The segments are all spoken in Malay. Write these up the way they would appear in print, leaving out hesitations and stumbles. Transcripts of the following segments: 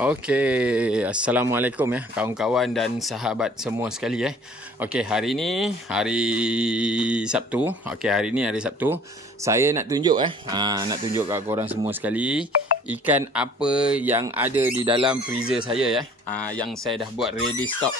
Okey, Assalamualaikum ya kawan-kawan dan sahabat semua sekali . Okey, hari ni hari Sabtu. Hari ni hari Sabtu. Saya nak tunjuk nak tunjuk kat korang semua sekali ikan apa yang ada di dalam freezer saya yang saya dah buat ready stock.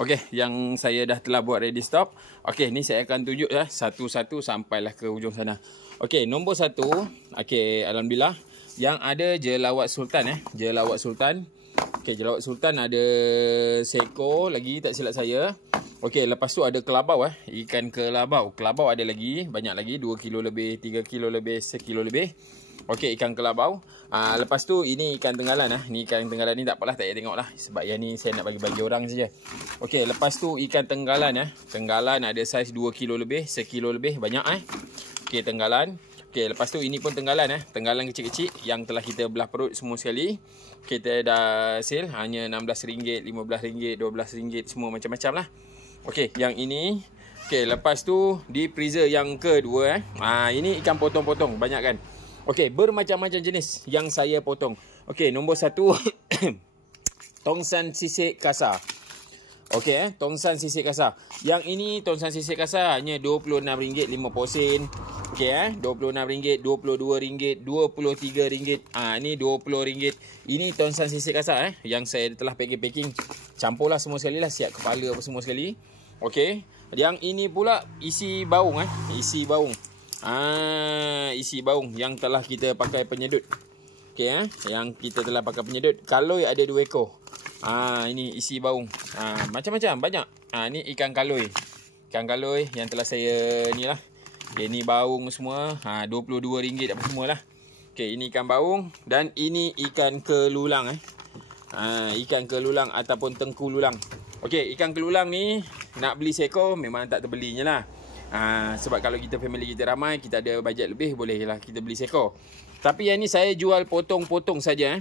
Okey, yang saya dah telah buat ready stock. Okey, ni saya akan tunjuk satu-satu sampailah ke hujung sana. Okey, nombor satu. Okey, alhamdulillah. Yang ada jelawat sultan jelawat sultan. Okey, jelawat sultan ada seekor lagi tak silap saya. Okey, lepas tu ada kelabau ikan kelabau. Kelabau ada lagi, banyak lagi, 2 kilo lebih, 3 kilo lebih, 1 kilo lebih. Okey, ikan kelabau. Lepas tu ini ikan tenggalan Ni ikan tenggalan ni tak apalah, tak payah tengoklah sebab yang ni saya nak bagi-bagi orang saja. Okey, lepas tu ikan tenggalan Tenggalan ada saiz 2 kilo lebih, 1 kilo lebih, banyak Okey, tenggalan. Okey, lepas tu ini pun tenggalan Tenggalan kecil-kecil yang telah kita belah perut semua sekali. Kita dah sale hanya RM16, RM15, RM12, semua macam-macam lah. Okey, yang ini. Okey, lepas tu di freezer yang kedua ini ikan potong-potong, banyak kan. Okey, bermacam-macam jenis yang saya potong. Okey, nombor satu tongsan sisik kasar. Okey, tongsan sisik kasar. Yang ini tongsan sisik kasar hanya RM26 50 sen. Okey RM26, RM22, RM23. Ni RM20. Ini tongsan sisik kasar yang saya telah packing. Campurlah semua sekali lah, siap kepala apa semua sekali. Okey, yang ini pula isi baung isi baung. Isi baung yang telah kita pakai penyedut. Okey yang kita telah pakai penyedut. Kaloi ada 2 ekor. Ini isi baung. Macam-macam, banyak. Ni ikan kaloi. Ikan kaloi yang telah saya ni lah. Okay, ni baung semua. RM22 apa semualah. Okey, ini ikan baung dan ini ikan kelulang ikan kelulang ataupun tengku lulang. Okey, ikan kelulang ni nak beli seekor memang tak terbelinya lah. Sebab kalau kita family kita ramai, kita ada bajet lebih, bolehlah kita beli seekor. Tapi yang ni saya jual potong-potong saja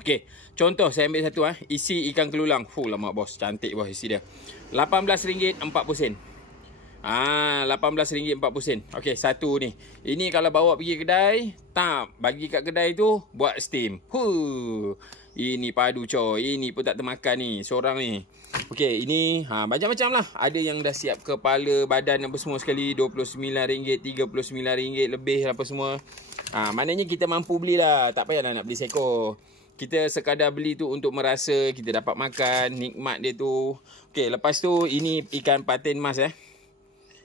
Okey, contoh saya ambil satu isi ikan kelulang. Lama bos, cantik bos isi dia. RM18.40. RM18.40. Okey, satu ni. Ini kalau bawa pergi kedai, bagi kat kedai tu buat steam. Ini padu coy. Ini pun tak termakan ni, seorang ni. Okey, ini macam-macam lah. Ada yang dah siap kepala, badan apa semua sekali, RM29, RM39 lebih apa semua. Maknanya kita mampu belilah. Tak payahlah nak beli seekor. Kita sekadar beli tu untuk merasa kita dapat makan, nikmat dia tu. Okey, lepas tu ini ikan patin mas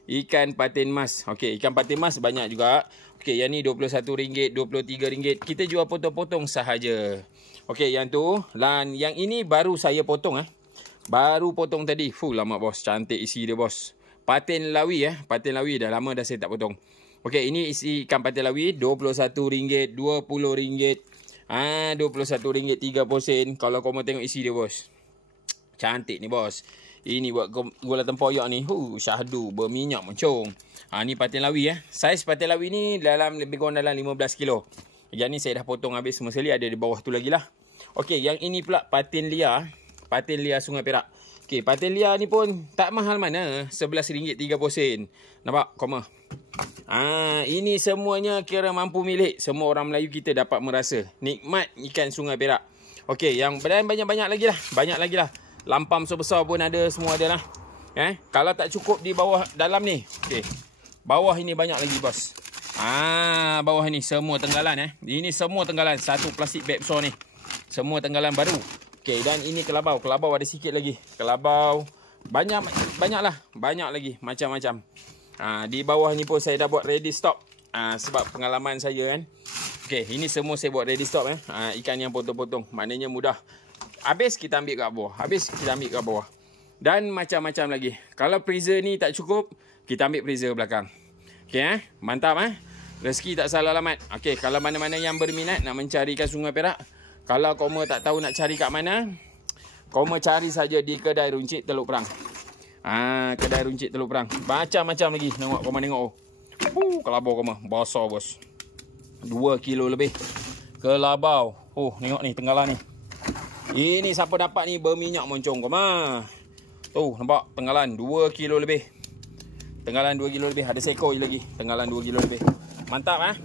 Ikan patin mas. Okey, ikan patin mas banyak juga. Okey, yang ni RM21, RM23. Kita jual potong-potong sahaja. Okey, yang tu. Dan yang ini baru saya potong Baru potong tadi. Lama bos, cantik isi dia bos. Patin lawi Patin lawi dah lama dah saya tak potong. Okey, ini isi ikan patin lawi RM21, RM20. RM21.30 kalau kau mau tengok isi dia bos. Cantik ni bos. Ini buat gula tempoyak ni. Syahdu berminyak mencong. Ni patin lawi Saiz patin lawi ni dalam lebih kurang dalam 15 kilo. Yang ni saya dah potong habis semua sekali. Ada di bawah tu lagi lah. Okey, yang ini pula patin liar. Patin liar Sungai Perak. Okey, patin liar ni pun tak mahal mana. RM11.30. Nampak koma. Ini semuanya kira mampu milik. Semua orang Melayu kita dapat merasa nikmat ikan Sungai Perak. Okey, yang banyak-banyak lagi lah. Banyak lagi lah. Lampam sebesar pun ada, semua ada lah. Kalau tak cukup di bawah dalam ni. Okey, bawah ini banyak lagi bos. Bawah ni semua tenggalan Ini semua tenggalan. Satu plastik beg besar ni. Semua tenggalan baru. Okey, dan ini kelabau. Kelabau ada sikit lagi. Kelabau banyak lah. Banyak lagi macam-macam. Di bawah ni pun saya dah buat ready stock. Sebab pengalaman saya Okey, ini semua saya buat ready stock ikan yang potong-potong. Maknanya mudah. Habis kita ambil kat bawah. Habis kita ambil kat bawah. Dan macam-macam lagi. Kalau freezer ni tak cukup, kita ambil freezer belakang. Okey mantap Rezeki tak salah alamat. Okey, kalau mana-mana yang berminat nak mencari ikan Sungai Perak, kalau kau tak tahu nak cari kat mana, kau cari saja di kedai runcit Teluk Perang. Kedai runcit Teluk Perang. Macam-macam lagi. Kau tengok. Kelabau kau besar bos. 2 kilo lebih. Kelabau. Tengok ni tenggalan ni. Ini siapa dapat ni berminyak moncong kau nampak tenggalan 2 kilo lebih. Tenggalan 2 kilo lebih. Ada seekor lagi. Tenggalan 2 kilo lebih. Mantap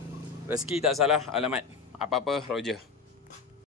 Rezeki tak salah alamat. Apa-apa Roger.